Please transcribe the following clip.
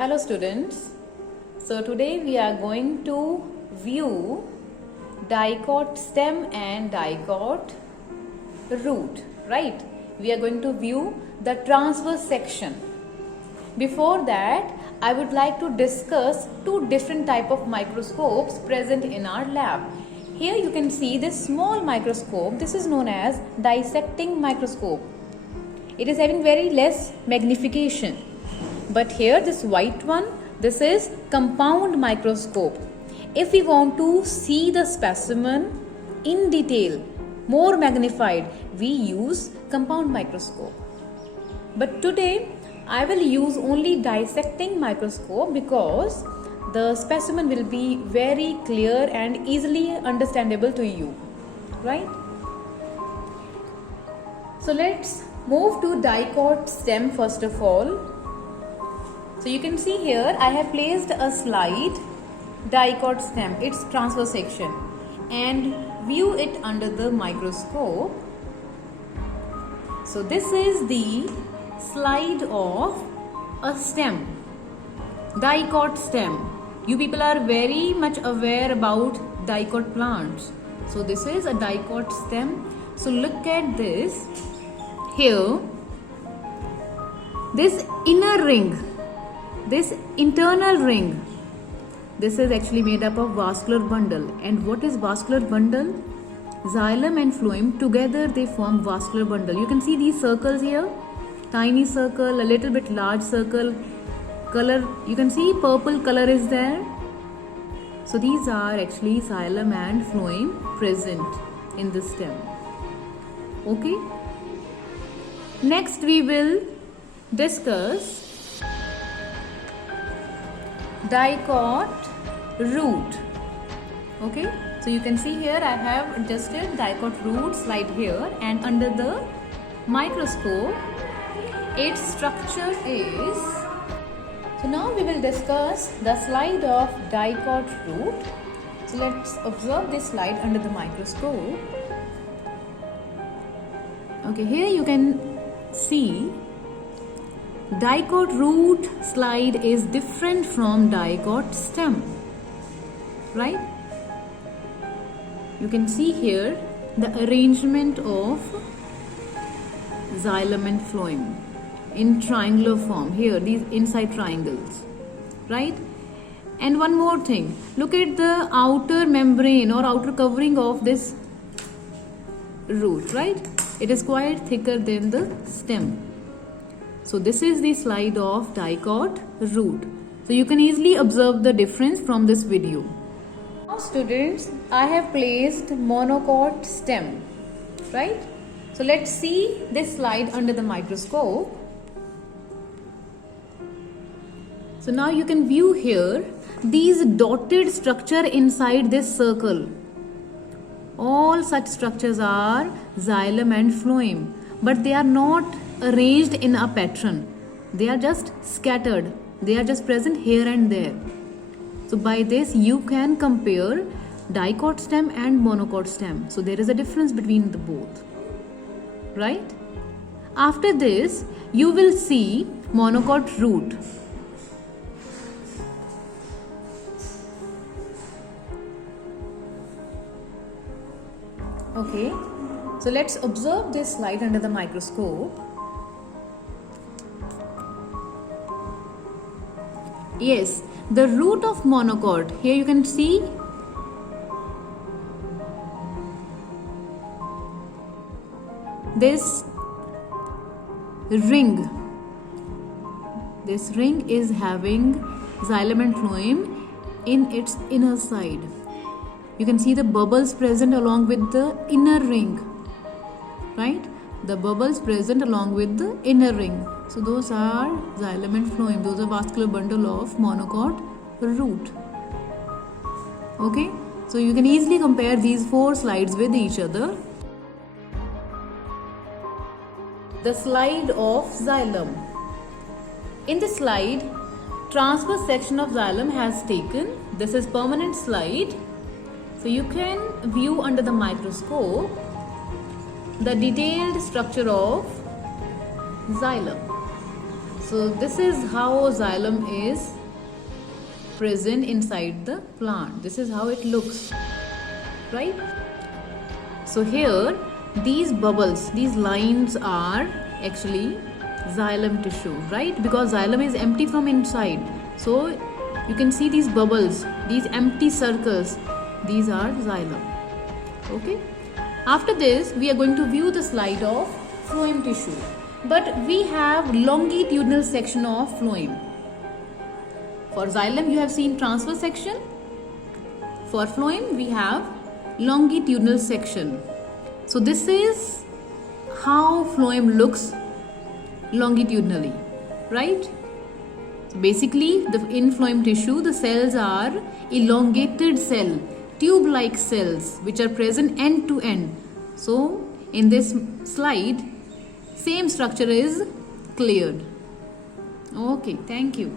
Hello students. So today we are going to view dicot stem and dicot root, right? We are going to view the transverse section. Before that, I would like to discuss two different type of microscopes present in our lab. Here you can see this small microscope. This is known as dissecting microscope. It is having very less magnification. But here this white one, this is compound microscope. If we want to see the specimen in detail, more magnified, we use compound microscope. But today I will use only dissecting microscope because the specimen will be very clear and easily understandable to you, right? So let's move to dicot stem first of all. So you can see here I have placed a slide dicot stem, its transverse section, and view it under the microscope. So this is the slide of a stem, dicot stem. You people are very much aware about dicot plants. So this is a dicot stem. So look at this. Here, this inner ring, this internal ring, this is actually made up of vascular bundle. And what is vascular bundle? Xylem and phloem together they form vascular bundle. You can see these circles here, tiny circle, a little bit large circle, color, you can see purple color is there. So these are actually xylem and phloem present in the stem. Okay. Next we will discuss dicot root. Okay, so you can see here I have adjusted dicot root slide here, and under the microscope its structure is. So now we will discuss the slide of dicot root. So let's observe this slide under the microscope. Okay, here you can see dicot root slide is different from dicot stem, right? You can see here the arrangement of xylem and phloem in triangular form. Here these inside triangles, right? And one more thing, look at the outer membrane or outer covering of this root, right? It is quite thicker than the stem. So this is the slide of dicot root. So you can easily observe the difference from this video. Now students, I have placed monocot stem, right? So let's see this slide under the microscope. So now you can view here these dotted structure inside this circle. All such structures are xylem and phloem, but they are not arranged in a pattern. They are just scattered. They are just present here and there. So by this you can compare dicot stem and monocot stem. So there is a difference between the both, right? After this you will see monocot root. Okay, so let's observe this slide under the microscope. Yes, the root of monocot, here you can see this ring. This ring is having xylem and phloem in its inner side. You can see the bubbles present along with the inner ring, right? The bubbles present along with the inner ring. So those are xylem and phloem. Those are vascular bundle of monocot root. Okay, so you can easily compare these four slides with each other. The slide of xylem. In the slide, transverse section of xylem has taken. This is permanent slide. So you can view under the microscope the detailed structure of xylem. So this is how xylem is present inside the plant. This is how it looks, right? So here these bubbles, these lines are actually xylem tissue, right? Because xylem is empty from inside. So you can see these bubbles, these empty circles, these are xylem. Okay. After this, we are going to view the slide of phloem tissue. But we have longitudinal section of phloem. For xylem, you have seen transverse section. For phloem, we have longitudinal section. So this is how phloem looks longitudinally, right? So basically, in phloem tissue, the cells are elongated cell, tube-like cells, which are present end to end. So in this slide, same structure is cleared. Okay, thank you.